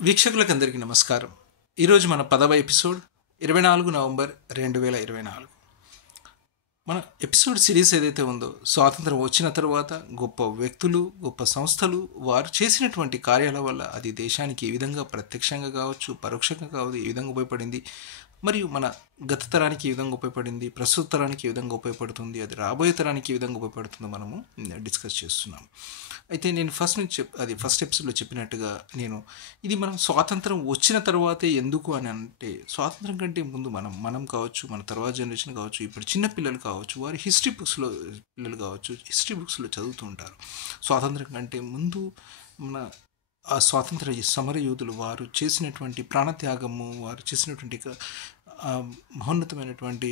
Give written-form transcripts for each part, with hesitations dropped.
వీక్షకులకు అందరికీ నమస్కారం. ఈరోజు మన 10వ ఎపిసోడ్ 24 నవంబర్ 2024. మన ఎపిసోడ్ సిరీస్ ఏదైతే ఉందో స్వాతంత్రం వచ్చిన తర్వాత గొప్ప వ్యక్తులు, గొప్ప సంస్థలు వారు చేసినటువంటి కార్యాల వల్ల అది దేశానికి ఏ విధంగా ప్రత్యక్షంగా కావచ్చు, పరోక్షంగా కావచ్చు, ఏ విధంగా ఉపయోగపడింది, మరియు మన గత తరానికి ఏ విధంగా ఉపయోగపడింది, ప్రస్తుత తరానికి ఏ విధంగా ఉపయోగపడుతుంది, అది రాబోయే తరానికి ఏ విధంగా ఉపయోగపడుతుందో మనము డిస్కస్ చేస్తున్నాం. అయితే నేను ఫస్ట్ ఎపిసోడ్లో చెప్పినట్టుగా ఇది మనం స్వాతంత్రం వచ్చిన తర్వాతే ఎందుకు అని అంటే, స్వాతంత్రం కంటే ముందు మనం కావచ్చు, మన తర్వాత జనరేషన్ కావచ్చు, ఇప్పుడు చిన్న పిల్లలు కావచ్చు, వారి పిల్లలు కావచ్చు హిస్టరీ బుక్స్లో చదువుతూ ఉంటారు. స్వాతంత్రం కంటే ముందు మన ఆ స్వాతంత్ర సమర యోధులు వారు చేసినటువంటి ప్రాణత్యాగము, వారు చేసినటువంటి మహోన్నతమైనటువంటి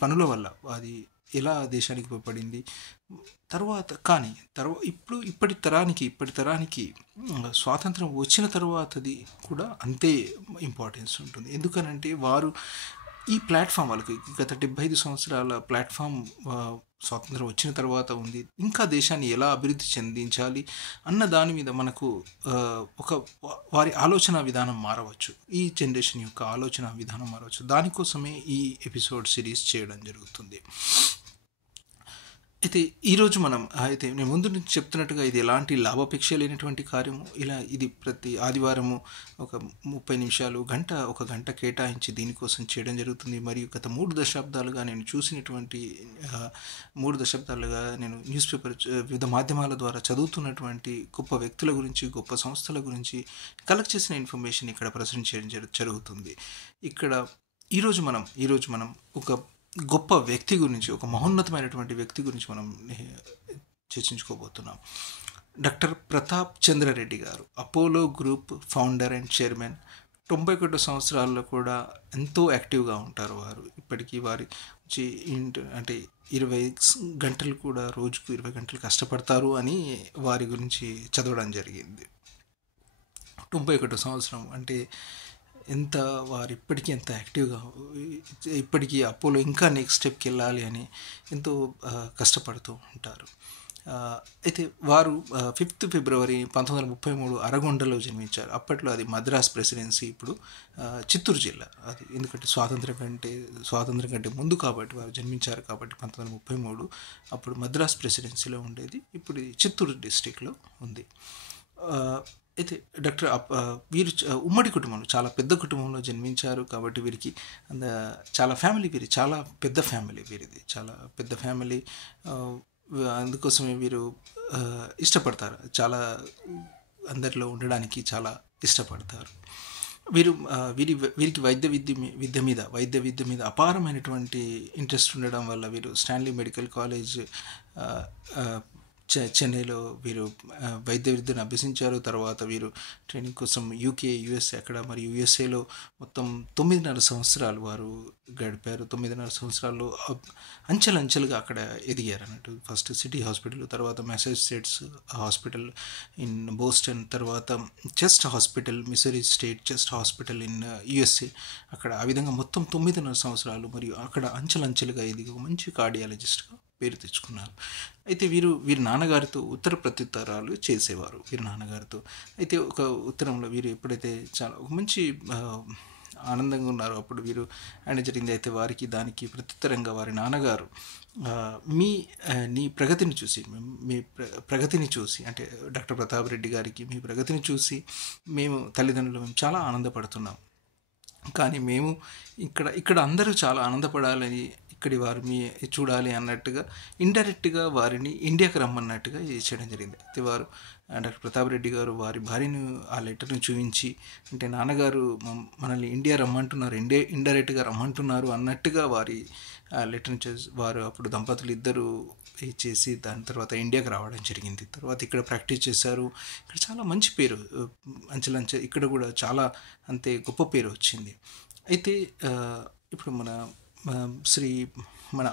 పనుల వల్ల అది ఎలా దేశానికి ఉపయోగపడింది. ఇప్పటి తరానికి స్వాతంత్రం వచ్చిన తర్వాతది కూడా అంతే ఇంపార్టెన్స్ ఉంటుంది. ఎందుకనంటే వారు ఈ ప్లాట్ఫామ్, వాళ్ళకి గత 75 సంవత్సరాల ప్లాట్ఫామ్ స్వాతంత్రం వచ్చిన తర్వాత ఉంది. ఇంకా దేశాన్ని ఎలా అభివృద్ధి చెందించాలి అన్న దాని మీద మనకు వారి ఆలోచన విధానం మారవచ్చు, ఈ జనరేషన్ యొక్క ఆలోచన విధానం మారవచ్చు. దానికోసమే ఈ ఎపిసోడ్ సిరీస్ చేయడం జరుగుతుంది. అయితే ఈరోజు నేను ముందు నుంచి చెప్తున్నట్టుగా ఇది ఎలాంటి లాభాపేక్ష లేనటువంటి కార్యము. ఇది ప్రతి ఆదివారము ఒక 30 నిమిషాలు, ఒక గంట కేటాయించి దీనికోసం చేయడం జరుగుతుంది. మరియు గత 3 దశాబ్దాలుగా నేను చూసినటువంటి 3 దశాబ్దాలుగా నేను న్యూస్ పేపర్, వివిధ మాధ్యమాల ద్వారా చదువుతున్నటువంటి గొప్ప వ్యక్తుల గురించి, గొప్ప సంస్థల గురించి కలెక్ట్ చేసిన ఇన్ఫర్మేషన్ ఇక్కడ ప్రజెంట్ చేయడం జరుగుతుంది. ఈరోజు మనం ఒక గొప్ప వ్యక్తి గురించి, ఒక మహోన్నతమైనటువంటి వ్యక్తి గురించి మనం చర్చించుకోబోతున్నాం. డాక్టర్ ప్రతాప్ చంద్ర రెడ్డి గారు, Apollo group founder and chairman. 91 సంవత్సరాల్లో కూడా ఎంతో యాక్టివ్గా ఉంటారు వారు. ఇప్పటికీ వారి 20 గంటలు కూడా, రోజుకు 20 గంటలు కష్టపడతారు అని వారి గురించి చదవడం జరిగింది. 91 సంవత్సరం అంటే వారు ఇప్పటికీ ఎంత యాక్టివ్గా, ఇప్పటికీ అపోలో ఇంకా నెక్స్ట్ స్టెప్కి వెళ్ళాలి అని ఎంతో కష్టపడుతూ ఉంటారు. అయితే వారు 5th ఫిబ్రవరి 1933 అరగొండలో జన్మించారు. అప్పట్లో అది మద్రాస్ ప్రెసిడెన్సీ, ఇప్పుడు చిత్తూరు జిల్లా. అది ఎందుకంటే స్వాతంత్రం కంటే ముందు కాబట్టి వారు జన్మించారు కాబట్టి 1933 అప్పుడు మద్రాస్ ప్రెసిడెన్సీలో ఉండేది. ఇప్పుడు చిత్తూరు డిస్టిక్లో ఉంది. అయితే వీరు ఉమ్మడి కుటుంబంలో, చాలా పెద్ద కుటుంబంలో జన్మించారు కాబట్టి వీరికి చాలా పెద్ద ఫ్యామిలీ వీరిది, చాలా పెద్ద ఫ్యామిలీ. అందుకోసమే వీరు ఇష్టపడతారు, చాలా అందరిలో ఉండడానికి చాలా ఇష్టపడతారు. వీరికి వైద్య విద్య మీద అపారమైనటువంటి ఇంట్రెస్ట్ ఉండడం వల్ల వీరు స్టాన్లీ మెడికల్ కాలేజ్ చెన్నైలో వీరు వైద్య విద్యను అభ్యసించారు. తర్వాత వీరు ట్రైనింగ్ కోసం యూకే, యుఎస్ఏ మరియు యుఎస్ఏలో మొత్తం 9.5 సంవత్సరాలు వారు గడిపారు. 9.5 సంవత్సరాల్లో అంచెలంచెలుగా అక్కడ ఎదిగారు అన్నట్టు. ఫస్ట్ సిటీ హాస్పిటల్, తర్వాత మ్యాసచ్యూసెట్స్ హాస్పిటల్ ఇన్ బోస్టన్, తర్వాత chest hospital, misery state chest hospital in USA. అక్కడ ఆ విధంగా మొత్తం 9.5 సంవత్సరాలు, మరియు అక్కడ అంచెలంచెలుగా ఎదిగి ఒక మంచి కార్డియాలజిస్ట్గా పేరు తెచ్చుకున్నారు. అయితే వీరి నాన్నగారితో ఉత్తర ప్రత్యుత్తరాలు చేసేవారు వీరి నాన్నగారితో. అయితే ఒక ఉత్తరంలో వీరు ఎప్పుడైతే చాలా ఒక మంచి ఆనందంగా ఉన్నారో అప్పుడు ఆయన జరిగింది. అయితే దానికి ప్రత్యుత్తరంగా వారి నాన్నగారు, నీ ప్రగతిని చూసి, మీ ప్రగతిని చూసి, అంటే డాక్టర్ ప్రతాప్ రెడ్డి గారికి మీ ప్రగతిని చూసి మేము తల్లిదండ్రులు చాలా ఆనందపడుతున్నాం. కానీ మేము ఇక్కడ అందరూ చాలా ఆనందపడాలని, ఇక్కడి వారు చూడాలి అన్నట్టుగా ఇండైరెక్ట్గా వారిని ఇండియాకి రమ్మన్నట్టుగా చేయడం జరిగింది. అయితే డాక్టర్ ప్రతాప్ రెడ్డి గారు వారి భార్యను ఆ లెటర్ని చూపించి, అంటే నాన్నగారు మనల్ని ఇండియా రమ్మంటున్నారు, ఇండైరెక్ట్గా రమ్మంటున్నారు అన్నట్టుగా వారి లెటర్ని వారు అప్పుడు దంపతులు ఇద్దరు చేసి దాని తర్వాత ఇండియాకి రావడం జరిగింది. తర్వాత ఇక్కడ ప్రాక్టీస్ చేశారు. ఇక్కడ చాలా మంచి పేరు, అంచెలంచె ఇక్కడ కూడా చాలా అంతే గొప్ప పేరు వచ్చింది. అయితే ఇప్పుడు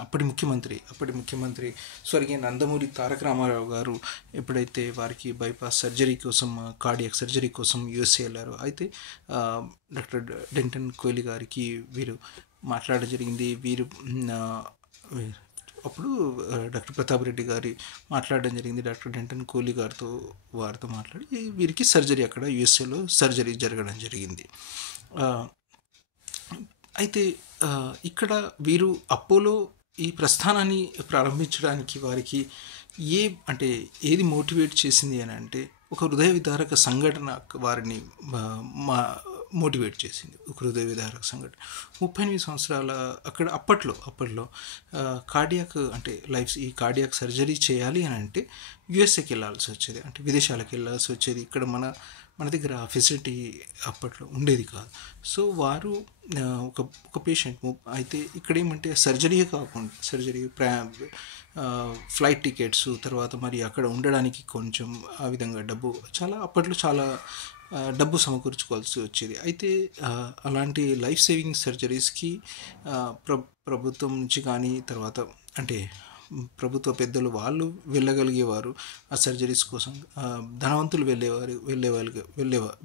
అప్పటి ముఖ్యమంత్రి స్వర్గీయ నందమూరి తారక రామారావు గారు ఎప్పుడైతే వారికి బైపాస్ సర్జరీ కోసం, కార్డియాక్ సర్జరీ కోసం యూఎస్ఏ వెళ్ళారు. అయితే డాక్టర్ డెంటన్ కోహ్లీ గారికి వీరు మాట్లాడడం జరిగింది. వీరు అప్పుడు డాక్టర్ ప్రతాప్ రెడ్డి గారి మాట్లాడడం జరిగింది. డాక్టర్ డెంటన్ కోహ్లీ గారితో వారితో మాట్లాడి వీరికి సర్జరీ అక్కడ యుఎస్ఏలో సర్జరీ జరగడం జరిగింది. ఆ, అయితే ఇక్కడ వీరు అపోలో ఈ ప్రస్థానాన్ని ప్రారంభించడానికి వారికి ఏ అంటే ఏది మోటివేట్ చేసింది అని అంటే ఒక హృదయ విదారక సంఘటన వారిని మా మోటివేట్ చేసింది. ఒక హృదయ విదారక సంఘటన 38 సంవత్సరాల అప్పట్లో కార్డియాక్ అంటే ఈ కార్డియాక్ సర్జరీ చేయాలి అని అంటే యుఎస్ఏకి వెళ్ళాల్సి వచ్చేది, అంటే విదేశాలకు వెళ్ళాల్సి వచ్చేది. ఇక్కడ మన దగ్గర ఆ ఫెసిలిటీ అప్పట్లో ఉండేది కాదు. సో వారు ఒక ఒక పేషెంట్ అయితే ఇక్కడ ఏమంటే సర్జరీయే కాకుండా ఫ్లైట్ టికెట్స్, తర్వాత మరి అక్కడ ఉండడానికి కొంచెం ఆ విధంగా అప్పట్లో చాలా డబ్బు సమకూర్చుకోవాల్సి వచ్చేది. అయితే అలాంటి లైఫ్ సేవింగ్ సర్జరీస్కి ప్రభుత్వం నుంచి కానీ తర్వాత అంటే ప్రభుత్వ పెద్దలు వాళ్ళు వెళ్ళగలిగేవారు. ఆ సర్జరీస్ కోసం ధనవంతులు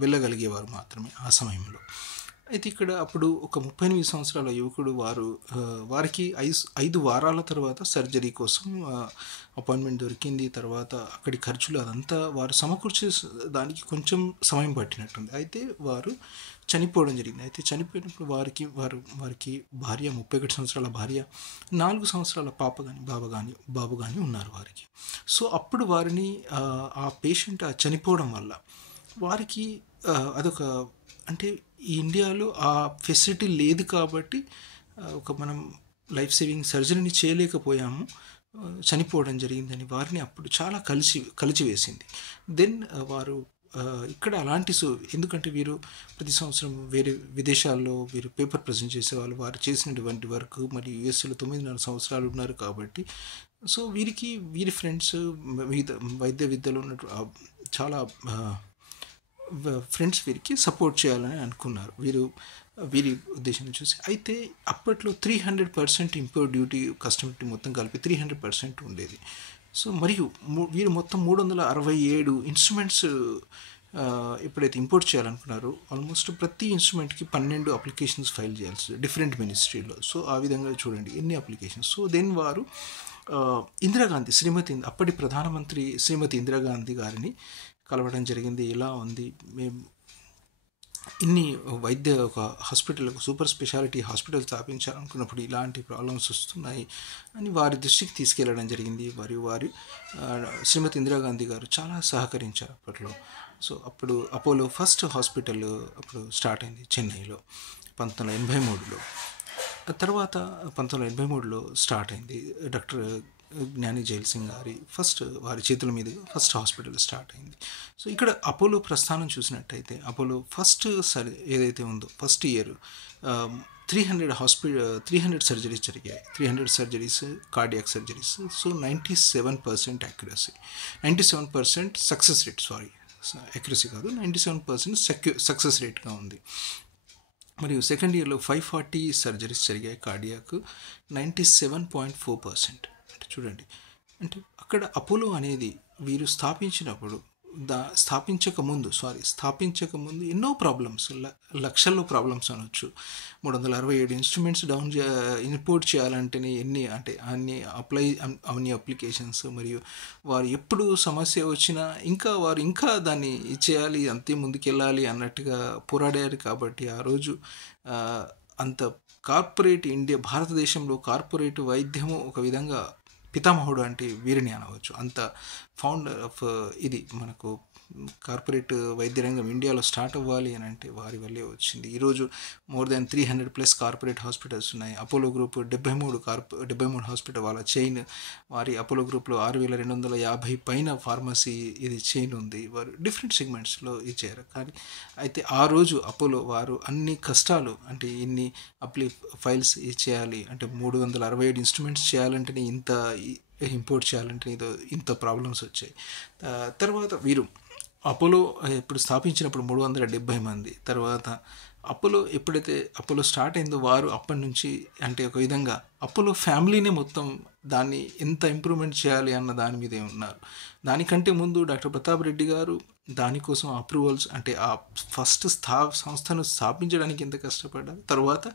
వెళ్ళగలిగేవారు మాత్రమే ఆ సమయంలో. అయితే ఇక్కడ అప్పుడు ఒక 38 సంవత్సరాల యువకుడు వారికి 5 వారాల తర్వాత సర్జరీ కోసం అపాయింట్మెంట్ దొరికింది. తర్వాత అక్కడి ఖర్చులు అదంతా వారు సమకూర్చే దానికి కొంచెం సమయం పట్టినట్టుంది. అయితే వారు చనిపోవడం జరిగింది. అయితే చనిపోయినప్పుడు వారికి భార్య, 31 సంవత్సరాల భార్య, 4 సంవత్సరాల పాప కానీ బాబు కానీ ఉన్నారు వారికి. సో అప్పుడు వారిని ఆ పేషెంట్ చనిపోవడం వల్ల వారికి అదొక అంటే ఈ ఇండియాలో ఆ ఫెసిలిటీ లేదు కాబట్టి మనం లైఫ్ సేవింగ్ సర్జరీని చేయలేకపోయాము, చనిపోవడం జరిగిందని వారిని అప్పుడు చాలా కలిచివేసింది. దెన్ వారు ఇక్కడ ఎందుకంటే వీరు ప్రతి సంవత్సరం వేరే విదేశాల్లో వీరు పేపర్ ప్రజెంట్ చేసేవాళ్ళు. వారు చేసినటువంటి వర్క్ మరియు యుఎస్ఏలో 9.5 సంవత్సరాలు ఉన్నారు కాబట్టి సో వీరి ఫ్రెండ్స్ వైద్య విద్యలో ఉన్నట్టు చాలా ఫ్రెండ్స్ వీరికి సపోర్ట్ చేయాలని అనుకున్నారు వీరి ఉద్దేశాన్ని చూసి. అయితే అప్పట్లో 300% ఇంపోర్ట్ డ్యూటీ, కస్టమ్ డ్యూటీ మొత్తం కలిపి 300% ఉండేది. సో మరియు వీరు మొత్తం 367 ఇన్స్ట్రుమెంట్స్ ఎప్పుడైతే ఇంపోర్ట్ చేయాలనుకున్నారో ఆల్మోస్ట్ ప్రతి ఇన్స్ట్రుమెంట్కి 12 అప్లికేషన్స్ ఫైల్ చేయాల్సి డిఫరెంట్ మినిస్ట్రీలో. సో ఆ విధంగా చూడండి ఎన్ని అప్లికేషన్స్. సో దెన్ వారు అప్పటి ప్రధానమంత్రి శ్రీమతి ఇందిరాగాంధీ గారిని కలవడం జరిగింది. ఎలా ఉంది, మేము ఇన్ని ఒక హాస్పిటల్, ఒక సూపర్ స్పెషాలిటీ హాస్పిటల్ స్థాపించాలనుకున్నప్పుడు ఇలాంటి ప్రాబ్లమ్స్ వస్తున్నాయి అని వారి దృష్టికి తీసుకెళ్లడం జరిగింది. వారి శ్రీమతి ఇందిరాగాంధీ గారు చాలా సహకరించారు అప్పట్లో. సో అప్పుడు అపోలో ఫస్ట్ హాస్పిటల్ అప్పుడు స్టార్ట్ అయింది చెన్నైలో 1983లో. తర్వాత 1983లో స్టార్ట్ అయింది. డాక్టర్ జ్ఞాని జైల్ సింగ్ గారి వారి చేతుల మీదుగా ఫస్ట్ హాస్పిటల్ స్టార్ట్ అయింది. సో ఇక్కడ అపోలో ప్రస్థానం చూసినట్టయితే అపోలో ఏదైతే ఉందో ఫస్ట్ ఇయర్ 300 సర్జరీస్ జరిగాయి. 300 surgeries cardiac surgeries. So 97% accuracy, 97% success rate, accuracy కాదు, 97% సక్సెస్ రేట్గా ఉంది. మరియు సెకండ్ ఇయర్లో 540 సర్జరీస్ జరిగాయి కార్డియాక్, 97.4%. అంటే చూడండి, అంటే అక్కడ అపోలో అనేది వీరు స్థాపించక ముందు ఎన్నో ప్రాబ్లమ్స్, లక్షల్లో ప్రాబ్లమ్స్ అనొచ్చు. 367 ఇన్స్ట్రుమెంట్స్ ఇంపోర్ట్ చేయాలంటేనే అన్ని అప్లికేషన్స్, మరియు వారు ఎప్పుడు సమస్య వచ్చినా ఇంకా దాన్ని చేయాలి, అంతే ముందుకెళ్ళాలి అన్నట్టుగా పోరాడారు. కాబట్టి ఆ రోజు అంత భారతదేశంలో కార్పొరేట్ వైద్యము ఒక విధంగా పితామహుడు అంటే వీరిని అనవచ్చు. అంత ఫౌండర్ ఆఫ్ ఇది మనకు కార్పొరేట్ వైద్య రంగం ఇండియాలో స్టార్ట్ అవ్వాలి అని అంటే వారి వల్లే వచ్చింది. ఈరోజు మోర్ దాన్ 300+ కార్పొరేట్ హాస్పిటల్స్ ఉన్నాయి. అపోలో గ్రూప్ 73 హాస్పిటల్ వాళ్ళ చైన్, వారి అపోలో గ్రూప్లో 6250 పైన ఫార్మసీ ఇది చైన్ ఉంది. వారు డిఫరెంట్ సెగ్మెంట్స్లో ఇచ్చారు. కానీ అయితే ఆ రోజు అపోలో వారు అన్ని కష్టాలు, అంటే ఇన్ని ఫైల్స్ చేయాలి అంటే 367 ఇన్స్ట్రుమెంట్స్ చేయాలంటేనే ఇంపోర్ట్ చేయాలంటే ఇంత ప్రాబ్లమ్స్ వచ్చాయి. తర్వాత వీరు అపోలో ఇప్పుడు స్థాపించినప్పుడు 370 మంది, తర్వాత అపోలో ఎప్పుడైతే అపోలో స్టార్ట్ అయిందో వారు అప్పటి నుంచి అంటే ఒక విధంగా అపోలో ఫ్యామిలీనే మొత్తం దాన్ని ఎంత ఇంప్రూవ్మెంట్ చేయాలి అన్న దాని మీదే ఉన్నారు. దానికంటే ముందు డాక్టర్ ప్రతాప్ రెడ్డి గారు దానికోసం అప్రూవల్స్ అంటే ఆ ఫస్ట్ సంస్థను స్థాపించడానికి ఎంత కష్టపడ్డారు. తర్వాత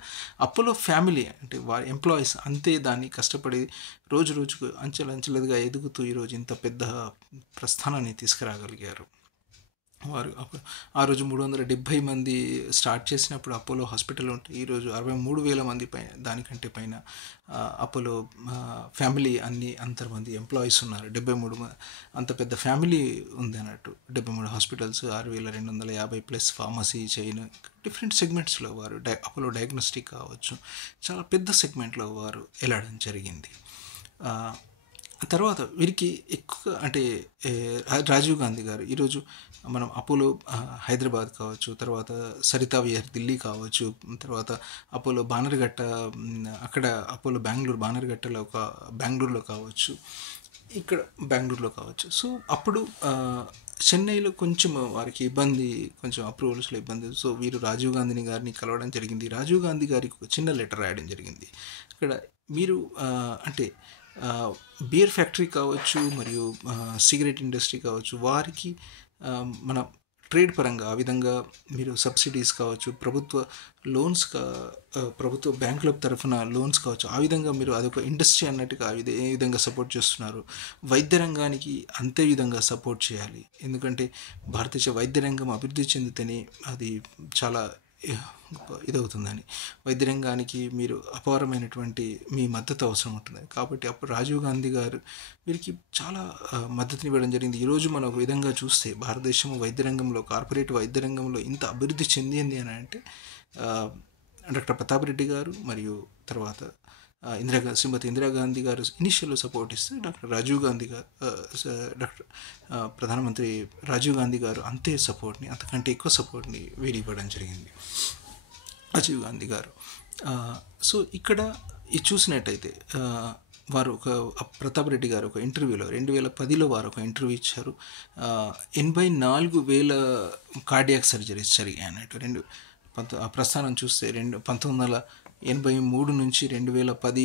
అపోలో ఫ్యామిలీ అంటే వారి ఎంప్లాయీస్ అంతే దాన్ని కష్టపడి రోజు రోజుకు అంచెలంచెలుగా ఎదుగుతూ ఈరోజు ఇంత పెద్ద ప్రస్థానాన్ని తీసుకురాగలిగారు. వారు ఆ రోజు 370 మంది స్టార్ట్ చేసినప్పుడు అపోలో హాస్పిటల్ ఉంటే ఈరోజు 63,000 మంది పైన దానికంటే పైన అపోలో ఫ్యామిలీ అంతమంది ఎంప్లాయీస్ ఉన్నారు. 73 అంత పెద్ద ఫ్యామిలీ ఉంది అన్నట్టు. 73 hospitals, 6,250 plus pharmacy chain, different సెగ్మెంట్స్లో వారు అపోలో డయాగ్నోస్టిక్ కావచ్చు, చాలా పెద్ద సెగ్మెంట్లో వారు వెళ్ళడం జరిగింది. తర్వాత వీరికి ఎక్కువ అంటే రాజీవ్ గాంధీ గారు ఈరోజు మనం అపోలో హైదరాబాద్ కావచ్చు, తర్వాత సరితా విహార్ ఢిల్లీ కావచ్చు, తర్వాత అపోలో బానర్ఘట్ట అక్కడ అపోలో బానర్ఘట్టలో బెంగళూరులో కావచ్చు, ఇక్కడ బెంగళూరులో కావచ్చు. సో అప్పుడు చెన్నైలో కొంచెం వారికి కొంచెం అప్రూవల్స్లో ఇబ్బంది. సో వీరు రాజీవ్ గాంధీ గారిని కలవడం జరిగింది. రాజీవ్ గాంధీ గారికి ఒక చిన్న లెటర్ రాయడం జరిగింది. ఇక్కడ మీరు అంటే బియర్ ఫ్యాక్టరీ కావచ్చు మరియు సిగరెట్ ఇండస్ట్రీ కావచ్చు, వారికి మన ట్రేడ్ పరంగా ఆ విధంగా మీరు సబ్సిడీస్ కావచ్చు, ప్రభుత్వ బ్యాంకుల తరఫున లోన్స్ కావచ్చు, ఆ విధంగా మీరు అదొక ఇండస్ట్రీ అన్నట్టుగా ఏ విధంగా సపోర్ట్ చేస్తున్నారు. వైద్య రంగానికి అంతే విధంగా సపోర్ట్ చేయాలి. ఎందుకంటే భారతదేశ వైద్య రంగం అభివృద్ధి చెందితేనే అది చాలా ఇదవుతుందని, వైద్య రంగానికి మీరు అపారమైనటువంటి మీ మద్దతు అవసరం ఉంటుంది. కాబట్టి అప్పుడు రాజీవ్ గాంధీ గారు వీరికి చాలా మద్దతునివ్వడం జరిగింది. ఈరోజు మనం ఒక విధంగా చూస్తే భారతదేశం వైద్య రంగంలో, కార్పొరేట్ వైద్య రంగంలో ఇంత అభివృద్ధి చెందింది అని అంటే డాక్టర్ ప్రతాప్ రెడ్డి గారు మరియు తర్వాత శ్రీమతి ఇందిరాగాంధీ గారు ఇనిషియల్లో సపోర్ట్ ఇస్తే ప్రధానమంత్రి రాజీవ్ గాంధీ గారు అంతకంటే ఎక్కువ సపోర్ట్ని వీరు ఇవ్వడం జరిగింది, రాజీవ్ గాంధీ గారు. సో ఇక్కడ ఇది చూసినట్టయితే వారు ప్రతాప్ రెడ్డి గారు ఒక ఇంటర్వ్యూలో 2010లో వారు ఒక ఇంటర్వ్యూ ఇచ్చారు. 84,000 కార్డియాక్ సర్జరీస్ జరిగాయి అన్నట్టు. ప్రస్థానం చూస్తే 1983 నుంచి 2010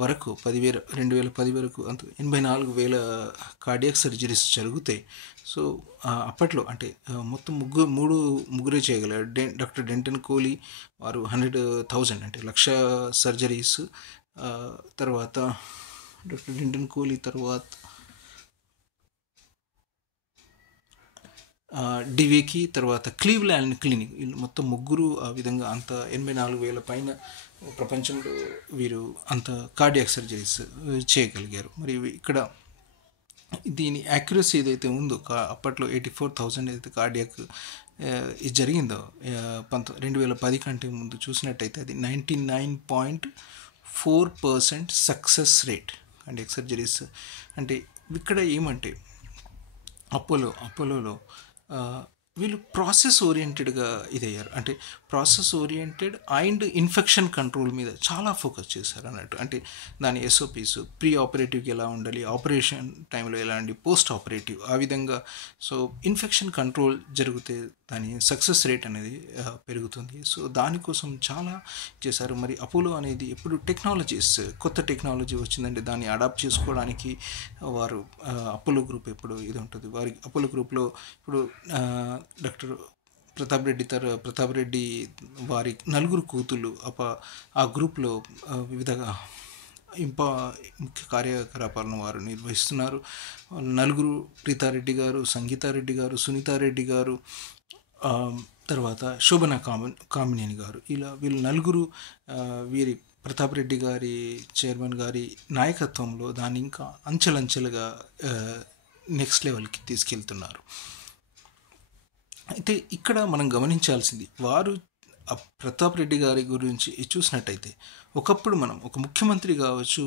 వరకు 2010 వరకు 84,000 కార్డియాక్ సర్జరీస్ జరుగుతాయి. సో అప్పట్లో అంటే మొత్తం ముగ్గురే చేయగలరు. డాక్టర్ డెంటన్ కోలీ వారు 100,000 అంటే 1,00,000 సర్జరీస్, తర్వాత డాక్టర్ డెంటన్ కోలీ తర్వాత డివేకి, తర్వాత క్లీవ్లాండ్ క్లినిక్, వీళ్ళు మొత్తం ముగ్గురు ఆ విధంగా అంత 84,000 పైన ప్రపంచంలో వీరు అంత కార్డియాక్ సర్జరీస్ చేయగలిగారు. మరి ఇక్కడ దీని యాక్యురసీ ఏదైతే ఉందో అప్పట్లో 84,000 ఏదైతే కార్డియాక్ ఇది జరిగిందో 2010 కంటే ముందు చూసినట్టయితే అది 99.4% సక్సెస్ రేట్ కార్డియాక్ సర్జరీస్. అంటే ఇక్కడ ఏమంటే అపోలోలో వీళ్ళు ప్రాసెస్ ఓరియంటెడ్గా ఇదయ్యారు. అంటే process oriented and infection control మీద చాలా ఫోకస్ చేశారు అన్నట్టు. అంటే దాని ఎస్ఓపీస్, ప్రీ ఆపరేటివ్కి ఎలా ఉండాలి, ఆపరేషన్ టైంలో ఎలా ఉండి, పోస్ట్ ఆపరేటివ్ ఆ విధంగా. సో ఇన్ఫెక్షన్ కంట్రోల్ జరిగితే దాని సక్సెస్ రేట్ అనేది పెరుగుతుంది. సో దానికోసం చాలా చేశారు. మరి అపోలో అనేది ఎప్పుడు కొత్త టెక్నాలజీ వచ్చిందంటే దాన్ని అడాప్ట్ చేసుకోవడానికి వారు అపోలో గ్రూప్ ఎప్పుడు ఇది ఉంటుంది. వారి అపోలో గ్రూప్లో ఇప్పుడు డాక్టర్ ప్రతాప్ రెడ్డి వారి 4 కూతుళ్ళు ఆ గ్రూప్లో వివిధ ముఖ్య కార్యకలాపాలను వారు నిర్వహిస్తున్నారు. 4 ప్రీతారెడ్డి గారు, సంగీతారెడ్డి గారు, సునీతారెడ్డి గారు, తర్వాత శోభన కామినేని గారు, వీళ్ళు 4 వీరి ప్రతాప్ రెడ్డి గారి చైర్మన్ గారి నాయకత్వంలో దాన్ని ఇంకా అంచెలంచెలుగా నెక్స్ట్ లెవెల్కి తీసుకెళ్తున్నారు. అయితే ఇక్కడ మనం గమనించాల్సింది, వారు ప్రతాప్ రెడ్డి గారి గురించి చూసినట్టయితే ఒకప్పుడు మనం ఒక ముఖ్యమంత్రి కావచ్చు,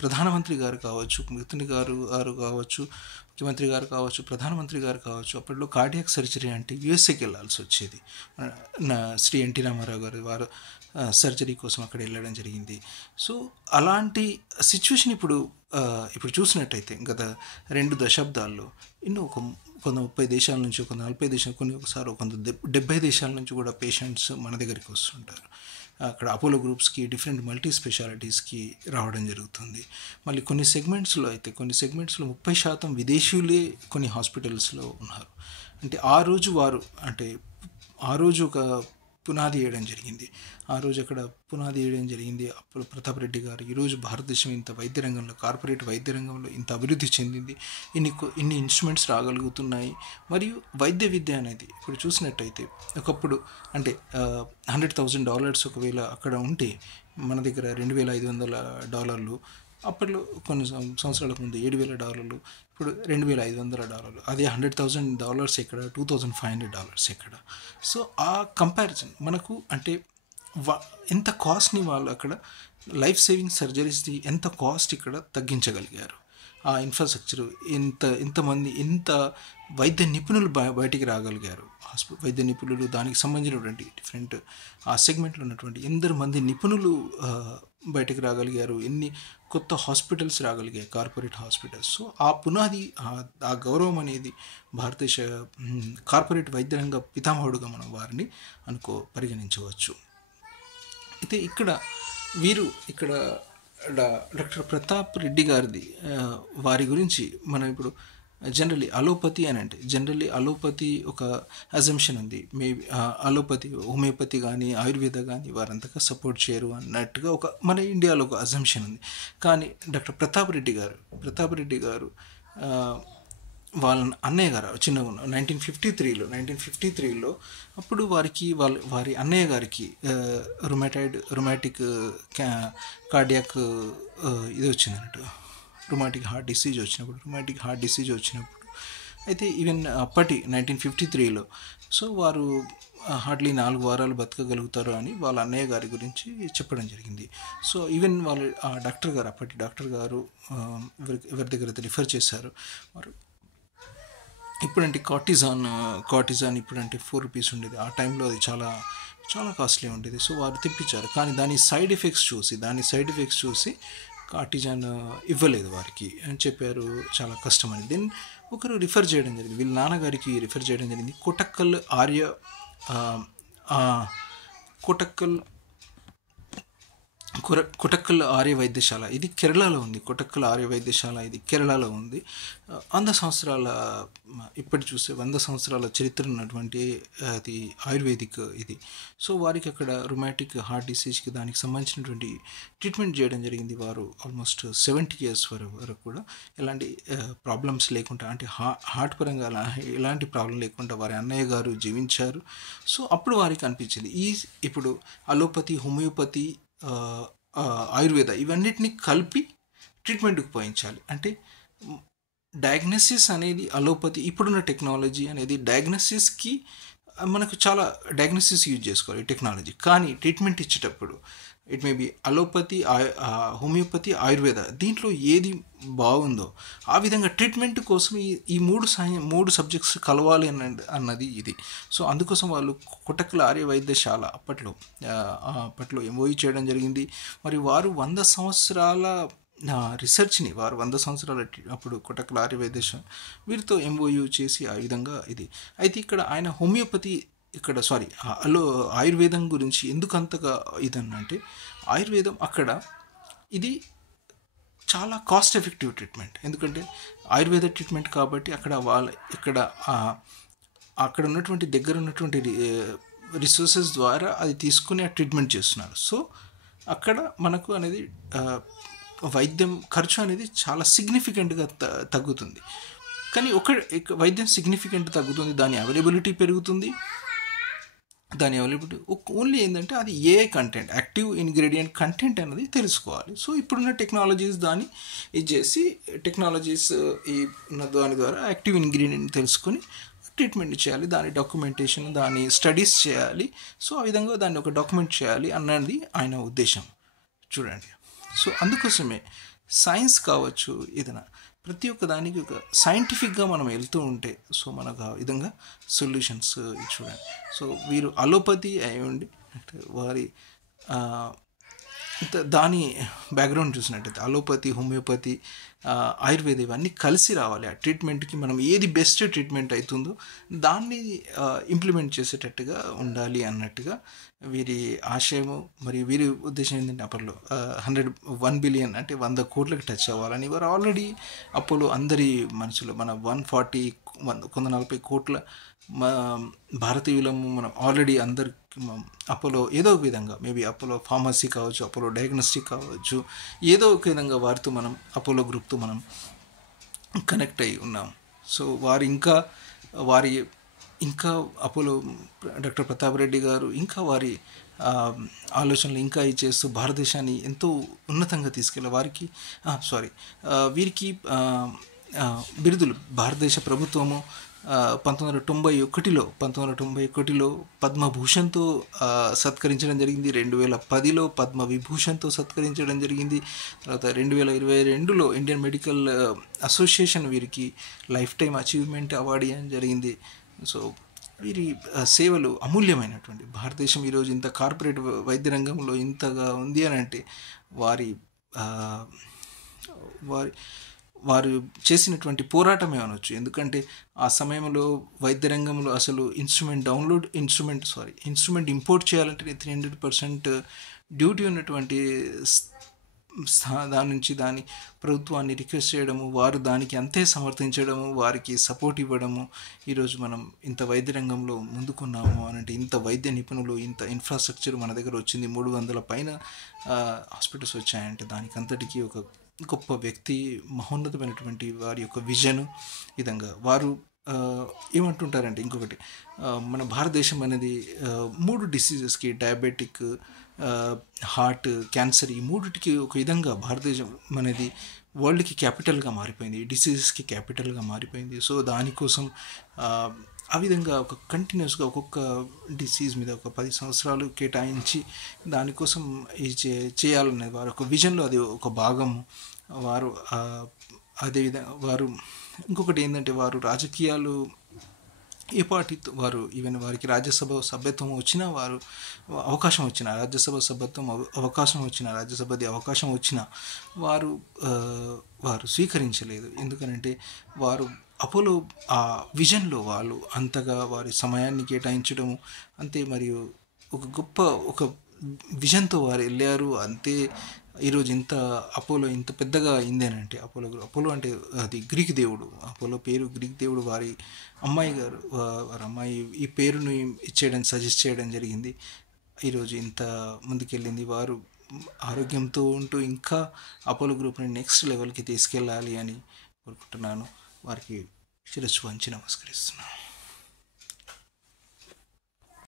ప్రధానమంత్రి గారు కావచ్చు, ముఖ్యమంత్రి గారు కావచ్చు, ప్రధానమంత్రి గారు కావచ్చు, అప్పట్లో కార్డియాక్ సర్జరీ అంటే యూఎస్ఏకి వెళ్ళాల్సి వచ్చేది. శ్రీ ఎన్టీ రామారావు గారు వారు సర్జరీ కోసం అక్కడ వెళ్ళడం జరిగింది. సో అలాంటి సిచ్యువేషన్ ఇప్పుడు చూసినట్టయితే గత 2 దశాబ్దాల్లో ఒక కొంత 30 దేశాల నుంచి, కొంత 40 దేశాలు, కొన్ని ఒకసారి కొంత 70 దేశాల నుంచి కూడా పేషెంట్స్ మన దగ్గరికి వస్తుంటారు. అక్కడ అపోలో గ్రూప్స్కి డిఫరెంట్ మల్టీ స్పెషాలిటీస్కి రావడం జరుగుతుంది. మళ్ళీ కొన్ని సెగ్మెంట్స్లో 30% విదేశీయులే కొన్ని హాస్పిటల్స్లో ఉన్నారు. అంటే ఆ రోజు ఒక పునాది వేయడం జరిగింది. అప్పుడు ప్రతాప్ రెడ్డి గారు ఈరోజు భారతదేశం ఇంత వైద్య రంగంలో, కార్పొరేట్ వైద్య రంగంలో ఇంత అభివృద్ధి చెందింది, ఇన్ని ఇన్స్ట్రుమెంట్స్ రాగలుగుతున్నాయి. మరియు వైద్య విద్య అనేది ఇప్పుడు చూసినట్టయితే ఒకప్పుడు అంటే $100,000 ఒకవేళ అక్కడ ఉంటే మన దగ్గర $2,500, అప్పట్లో కొన్ని సంవత్సరాలకు ముందు $7,000, ఇప్పుడు $2,500. అదే $100,000 ఎక్కడ, $2,500 ఎక్కడ. సో ఆ కంపారిజన్ మనకు అంటే ఎంత కాస్ట్ని వాళ్ళు అక్కడ లైఫ్ సేవింగ్ సర్జరీస్ది ఎంత కాస్ట్ ఇక్కడ తగ్గించగలిగారు. ఆ ఇన్ఫ్రాస్ట్రక్చర్ ఎంత వైద్య నిపుణులు బయటికి రాగలిగారు. వైద్య నిపుణులు, దానికి సంబంధించినటువంటి డిఫరెంట్ ఆ సెగ్మెంట్లో ఉన్నటువంటి ఎందరు మంది నిపుణులు బయటకు రాగలిగారు, ఎన్ని కొత్త హాస్పిటల్స్ రాగలిగాయి, కార్పొరేట్ హాస్పిటల్స్. సో ఆ పునాది, ఆ గౌరవం అనేది భారతదేశ కార్పొరేట్ వైద్య రంగ పితామహుడుగా మనం వారిని పరిగణించవచ్చు. అయితే ఇక్కడ డాక్టర్ ప్రతాప్ రెడ్డి గారిది వారి గురించి మనం ఇప్పుడు జనరలీ అలోపతి అని అంటే అలోపతి ఒక అజంప్షన్ ఉంది. మేబీ అలోపతి, హోమియోపతి కానీ ఆయుర్వేద కానీ వారంతగా సపోర్ట్ చేయరు అన్నట్టుగా మన ఇండియాలో ఒక అజంప్షన్ ఉంది. కానీ డాక్టర్ ప్రతాప్ రెడ్డి గారు వాళ్ళ అన్నయ్య గారు చిన్నగా ఉన్న 1953లో అప్పుడు వారి అన్నయ్య గారికి రుమాటిక్ కార్డియాక్ ఇది వచ్చిందన్నట్టు, రుమాటిక్ హార్ట్ డిసీజ్ వచ్చినప్పుడు అయితే ఈవెన్ 1953లో సో వారు హార్డ్లీ 4 వారాలు బతకగలుగుతారు అని వాళ్ళ అన్నయ్య గారి గురించి చెప్పడం జరిగింది. సో ఈవెన్ వాళ్ళు అప్పటి డాక్టర్ గారు ఎవరి దగ్గర రిఫర్ చేశారు, వారు ఇప్పుడంటే కార్టిజాన్ ఇప్పుడంటే ₹4 ఉండేది, ఆ టైంలో అది చాలా చాలా కాస్ట్లీ ఉండేది. సో వారు తెప్పించారు, కానీ దాని సైడ్ ఎఫెక్ట్స్ చూసి కార్టిజాన్ ఇవ్వలేదు వారికి అని చెప్పారు, చాలా కష్టమని. దెన్ ఒకరు రిఫర్ చేయడం జరిగింది, వీళ్ళ నాన్నగారికి రిఫర్ చేయడం జరిగింది. కొటక్కల్ ఆర్య వైద్యశాల, ఇది కేరళలో ఉంది. కొటక్కల్ ఆర్య వైద్యశాల ఇది కేరళలో ఉంది. 100 సంవత్సరాల ఇప్పటి చూస్తే 100 సంవత్సరాల చరిత్ర ఉన్నటువంటి అది ఆయుర్వేదిక్ ఇది. సో వారికి అక్కడ రుమాటిక్ హార్ట్ డిసీజ్కి దానికి సంబంధించినటువంటి ట్రీట్మెంట్ చేయడం జరిగింది. వారు ఆల్మోస్ట్ 70 years వరకు కూడా ఎలాంటి ప్రాబ్లమ్స్ లేకుండా, అంటే హార్ట్ పరంగా ఎలాంటి ప్రాబ్లం లేకుండా వారి అన్నయ్య గారు జీవించారు. సో అప్పుడు వారికి అనిపించింది ఇప్పుడు అలోపతి, హోమియోపతి, ఆయుర్వేద ఇవన్నిటిని కలిపి ట్రీట్మెంట్కి పోయించాలి. అంటే డయాగ్నోసిస్ అనేది అలోపతి, ఇప్పుడున్న టెక్నాలజీ అనేది డయాగ్నోసిస్కి మనకు చాలా డయాగ్నోసిస్ యూజ్ చేసుకోవాలి టెక్నాలజీ, కానీ ట్రీట్మెంట్ ఇచ్చేటప్పుడు it may be allopathy, homeopathy, Ayurveda, దీంట్లో ఏది బాగుందో ఆ విధంగా ట్రీట్మెంట్ కోసం ఈ మూడు సబ్జెక్ట్స్ కలవాలి అన్నది ఇది. సో అందుకోసం వాళ్ళు కొటక్కల ఆర్య వైద్యశాల అప్పట్లో ఎంఓఈ చేయడం జరిగింది. మరి వారు 100 సంవత్సరాల రీసెర్చ్ని అప్పుడు కొటక్కల ఆర్య వైద్యశాల వీరితో ఎంఓయూ చేసి ఆ విధంగా ఇది. అయితే ఇక్కడ ఆయన ఆయుర్వేదం గురించి ఎందుకు అంతగా ఇదన్నంటే, ఆయుర్వేదం అక్కడ ఇది చాలా కాస్ట్ ఎఫెక్టివ్ ట్రీట్మెంట్. ఎందుకంటే ఆయుర్వేద ట్రీట్మెంట్ కాబట్టి అక్కడ ఉన్నటువంటి దగ్గర ఉన్నటువంటి రిసోర్సెస్ ద్వారా అది తీసుకుని ఆ ట్రీట్మెంట్ చేస్తున్నారు. సో అక్కడ మనకు అనేది వైద్యం ఖర్చు అనేది చాలా సిగ్నిఫికెంట్గా తగ్గుతుంది. కానీ వైద్యం సిగ్నిఫికెంట్ తగ్గుతుంది, దాని అవైలబిలిటీ పెరుగుతుంది. ఓన్లీ ఏంటంటే అది కంటెంట్, యాక్టివ్ ఇంగ్రీడియంట్ కంటెంట్ అనేది తెలుసుకోవాలి. సో ఇప్పుడున్న టెక్నాలజీస్ దాన్ని దాని ద్వారా యాక్టివ్ ఇంగ్రీడియంట్ తెలుసుకొని ట్రీట్మెంట్ చేయాలి, దాని డాక్యుమెంటేషన్, దాని స్టడీస్ చేయాలి. సో ఆ విధంగా దాన్ని ఒక డాక్యుమెంట్ చేయాలి అన్నది ఆయన ఉద్దేశం. చూడండి, సో అందుకోసమే సైన్స్ కావచ్చు, ఏదైనా ప్రతి ఒక్క దానికి ఒక సైంటిఫిక్గా మనం వెళ్తూ ఉంటే సో మనకు ఆ విధంగా సొల్యూషన్స్ చూడండి. సో వీరు అలోపతి అయ్యండి, వారి దాని బ్యాక్గ్రౌండ్ చూసినట్టయితే అలోపతి, హోమియోపతి, ఆయుర్వేద ఇవన్నీ కలిసి రావాలి. ఆ ట్రీట్మెంట్కి మనం ఏది బెస్ట్ ట్రీట్మెంట్ అవుతుందో దాన్ని ఇంప్లిమెంట్ చేసేటట్టుగా ఉండాలి అన్నట్టుగా వీరి ఆశయము. మరియు వీరి ఉద్దేశం ఏంటంటే అప్పట్లో 100 బిలియన్ అంటే 100 కోట్లకు టచ్ అవ్వాలని. వారు ఆల్రెడీ అపోలో అందరి మనసులో మన 140 కోట్ల భారతీయులము మనం ఆల్రెడీ అందరికి అపోలో ఏదో ఒక విధంగా, మేబీ అపోలో ఫార్మసీ కావచ్చు, అపోలో డయాగ్నోస్టిక్ కావచ్చు, ఏదో ఒక విధంగా వారితో మనం అపోలో గ్రూప్తో మనం కనెక్ట్ అయి ఉన్నాం. సో వారి ఇంకా అపోలో డాక్టర్ ప్రతాప్ రెడ్డి గారు ఇంకా వారి ఆలోచనలు ఇంకా చేస్తూ భారతదేశాన్ని ఎంతో ఉన్నతంగా తీసుకెళ్ళి వీరికి బిరుదులు భారతదేశ ప్రభుత్వము 1991లో పద్మభూషణ్తో సత్కరించడం జరిగింది. 2010లో పద్మవిభూషణ్తో సత్కరించడం జరిగింది. తర్వాత 2022లో ఇండియన్ మెడికల్ అసోసియేషన్ వీరికి లైఫ్ టైం అచీవ్మెంట్ అవార్డు ఇవ్వడం జరిగింది. సో వీరి సేవలు అమూల్యమైనటువంటి. భారతదేశం ఈరోజు ఇంత కార్పొరేట్ వైద్య రంగంలో ఇంతగా ఉంది అని అంటే వారి వారు చేసినటువంటి పోరాటమే అనొచ్చు. ఎందుకంటే ఆ సమయంలో వైద్య రంగంలో అసలు ఇన్స్ట్రుమెంట్ ఇంపోర్ట్ చేయాలంటే 300% డ్యూటీ ఉన్నటువంటి దాని నుంచి దాని ప్రభుత్వాన్ని రిక్వెస్ట్ చేయడము, వారు దానికి అంతే సమర్థించడము, వారికి సపోర్ట్ ఇవ్వడము. ఈరోజు మనం ఇంత వైద్య రంగంలో ముందుకున్నాము అనంటే, ఇంత వైద్య నిపుణులు, ఇంత ఇన్ఫ్రాస్ట్రక్చర్ మన దగ్గర వచ్చింది, 300 పైన హాస్పిటల్స్ వచ్చాయంటే దానికి అంతటికీ ఒక గొప్ప వ్యక్తి, మహోన్నతమైనటువంటి వారి యొక్క విజన్. విధంగా వారు ఏమంటుంటారంటే ఇంకొకటి, మన భారతదేశం అనేది 3 డిసీజెస్కి, డయాబెటిక్, హార్ట్, క్యాన్సర్, ఈ 3టికి ఒక విధంగా భారతదేశం అనేది వరల్డ్కి క్యాపిటల్గా మారిపోయింది, డిసీజెస్కి క్యాపిటల్గా మారిపోయింది. సో దానికోసం ఆ విధంగా ఒక కంటిన్యూస్గా ఒక్కొక్క డిసీజ్ మీద ఒక 10 సంవత్సరాలు కేటాయించి దానికోసం చేయాలనేది వారు ఒక విజన్లో అది ఒక భాగము. వారు అదేవిధంగా వారు ఇంకొకటి ఏంటంటే, వారు రాజకీయాలు ఏ పార్టీతో వారు ఈవెన్ వారికి రాజ్యసభ సభ్యత్వం వచ్చినా, రాజ్యసభ సభ్యత్వం అవకాశం వచ్చిన, రాజ్యసభది అవకాశం వచ్చినా వారు స్వీకరించలేదు. ఎందుకనంటే వారు అపోలో ఆ విజన్లో వాళ్ళు అంతగా వారి సమయాన్ని కేటాయించడము అంతే. మరియు ఒక విజన్తో వారు వెళ్ళారు అంతే. ఈరోజు అపోలో ఇంత పెద్దగా అయిందేనంటే, అపోలో అంటే అది గ్రీక్ దేవుడు. అపోలో పేరు గ్రీక్ దేవుడు. వారి అమ్మాయి ఈ పేరుని సజెస్ట్ చేయడం జరిగింది. ఈరోజు ఇంత ముందుకెళ్ళింది. వారు ఆరోగ్యంతో ఉంటూ ఇంకా అపోలో గ్రూప్ని నెక్స్ట్ లెవెల్కి తీసుకెళ్ళాలి అని కోరుకుంటున్నాను. వారికి శిరస్సు వంచి నమస్కరిస్తున్నాను.